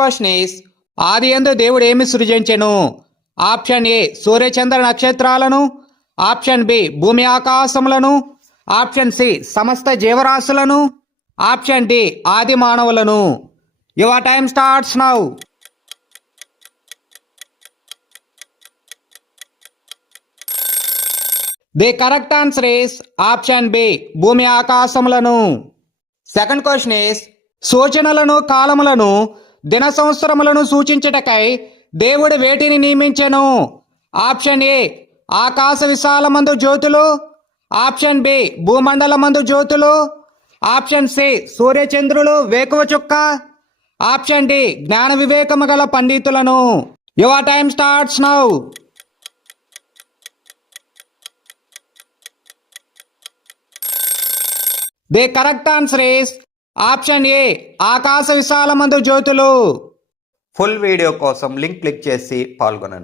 Question is ఆది యందు దేవుడు ఏమి సృజించెను? ఆప్షన్ ఏ సూర్యచంద్ర నక్షత్రాలను, ఆప్షన్ బి భూమి ఆకాశములను, ఆప్షన్ సి సమస్త జీవరాశులను, ఆప్షన్ డి ఆది మానవులను. Your time starts now. The correct answer is option B భూమి ఆకాశములను. సెకండ్ క్వశ్చన్ ఈస్ సూచనలను, కాలములను, దిన సంవత్సరములను సూచించుటకై దేవుడు వేటిని నియమించెను? ఆప్షన్ ఏ ఆకాశ విశాలమందు జ్యోతులు, ఆప్షన్ బి భూమండలమందు జ్యోతులు, ఆప్షన్ సి సూర్యచంద్రులు వేకువ చుక్క, ఆప్షన్ డి జ్ఞాన వివేకము గల పండితులను. Your time starts now. The correct answer is option A ఆకాశ విశాలమందు జ్యోతులు. ఫుల్ వీడియో కోసం లింక్ క్లిక్ చేసి పాల్గొనండి.